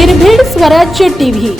स्वराज्य टीव्ही.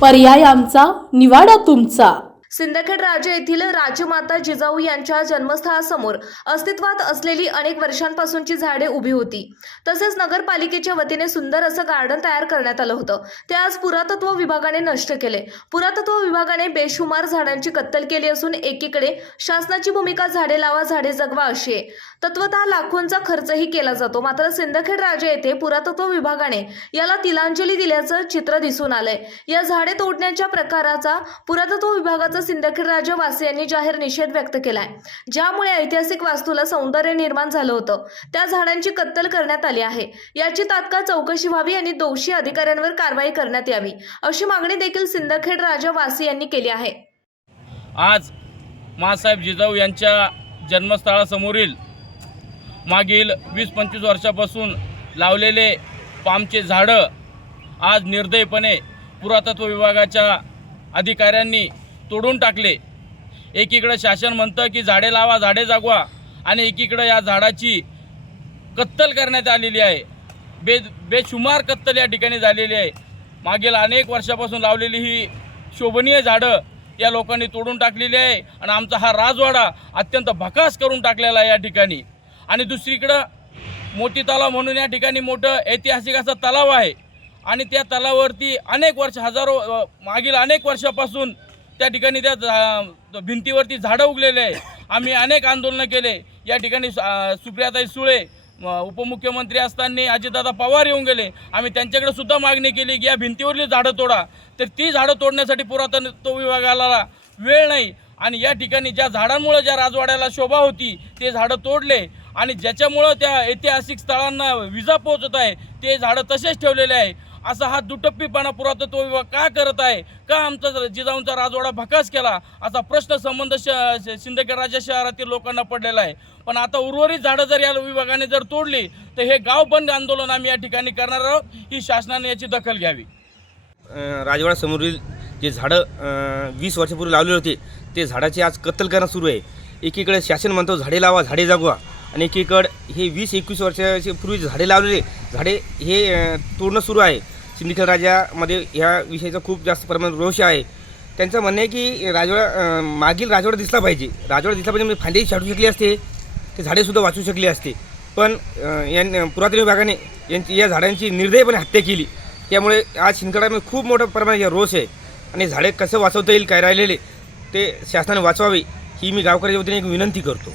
पर्याय आमचा निवाडा तुमचा. सिंदखेड राजे येथील राजमाता जिजाऊ यांच्या जन्मस्थळासमोर अस्तित्वात असलेली अनेक वर्षांपासूनची झाडे उभी होती. तसेच नगरपालिकेच्या वतीने सुंदर असं गार्डन तयार करण्यात आलं होतं. ते आज पुरातत्व विभागाने नष्ट केले. पुरातत्व विभागाने बेशुमार झाडांची कत्तल केली असून एकीकडे शासनाची भूमिका झाडे लावा झाडे जगवा अशी आहे. तत्वतः लाखोंचा खर्चही केला जातो. मात्र सिंदखेड राजे येथे पुरातत्व विभागाने याला तिलांजली दिल्याचं चित्र दिसून आलंय. या झाडे तोडण्याच्या प्रकाराचा पुरातत्व विभागाचा सिंदखेड राजा वासियांनी जाहीर निषेध व्यक्त केलाय. ज्यामुळे ऐतिहासिक वास्तूला सौंदर्य निर्माण झालं होतं. त्या झाडांची कत्तल करण्यात आली आहे. याची तात्काळ चौकशी व्हावी आणि दोषी अधिकाऱ्यांवर कारवाई करण्यात यावी अशी मागणी देखील सिंदखेड राजा वासी यांनी केली आहे. आज मासाहेब जिजाऊ यांच्या जन्मस्थळासमोरील मागील वीस पंचवीस वर्षापासून लावलेले पामचे झाडं आज निर्दयपणे पुरातत्व विभागाच्या अधिकाऱ्यांनी तोडून टाकले. एकीकडं शासन म्हणतं की झाडे लावा झाडे जागवा आणि एकीकडं या झाडाची कत्तल करण्यात आलेली आहे. बे बेशुमार कत्तल या ठिकाणी झालेली आहे. मागील अनेक वर्षापासून लावलेली ही शोभनीय झाडं या लोकांनी तोडून टाकलेली आहे आणि आमचा हा राजवाडा अत्यंत भकास करून टाकलेला आहे या ठिकाणी. आणि दुसरीकडं मोती तलाव म्हणून या ठिकाणी मोठं ऐतिहासिक असं तलाव आहे. आणि त्या तलावावरती अनेक वर्ष हजारो मागील अनेक वर्षापासून त्या ठिकाणी त्या झा- भिंतीवरती झाडं उगलेले आहे. आम्ही अनेक आंदोलनं केले. या ठिकाणी सुप्रियाताई सुळे म, उपमुख्यमंत्री असताना अजितदादा पवार येऊन गेले. आम्ही त्यांच्याकडे सुद्धा मागणी केली की या भिंतीवरली झाडं तोडा. तर ती झाडं तोडण्यासाठी पुरातत्व विभागाला वेळ नाही. आणि या ठिकाणी ज्या झाडांमुळे ज्या राजवाड्याला शोभा होती ते झाडं तोडले. आणि ज्याच्यामुळं त्या ऐतिहासिक स्थळांना विजा पोहोचत आहे ते झाडं तसेच ठेवलेले आहे. असा हा दुटप्पीपणा पुरातत्व विभाग का करत आहे? का आमचा जिजाऊंचा राजवाडा भकास केला? असा प्रश्न संबंध श श- राजा शहरातील लोकांना पडलेला आहे. पण आता उर्वरित झाडं जर या विभागाने जर तोडली तर हे गाव बंद आंदोलन आम्ही या ठिकाणी करणार आहोत. ही शासनाने याची दखल घ्यावी. राजवाडासमोरील जे झाडं वीस वर्षापूर्वी लावले होते ते झाडाची आज कत्तल करणं सुरू आहे. एकीकडे शासन म्हणतो झाडे लावा झाडे जागवा. आणि एकीकडे हे वीस एकवीस वर्षाचे पूर्वी झाडे लावलेले झाडे हे तोडणं सुरू आहे. सिंदखेड राजामध्ये ह्या विषयाचा खूप जास्त प्रमाणात रोष आहे. त्यांचं म्हणणं आहे की राजवाडा मागील राजवाडा दिसला पाहिजे. राजवाडा दिसला पाहिजे म्हणजे फांदी छाटू शकली असते ते झाडेसुद्धा वाचू शकली असते. पण यां पुरातन विभागाने यांची या झाडांची निर्दयपणे हत्या केली. त्यामुळे आज शिंदखेडामध्ये खूप मोठ्या प्रमाणात या रोष आहे. आणि झाडे कसं वाचवता येईल काय राहिलेले ते शासनाने वाचवावे ही मी गावकऱ्याच्या वतीने एक विनंती करतो.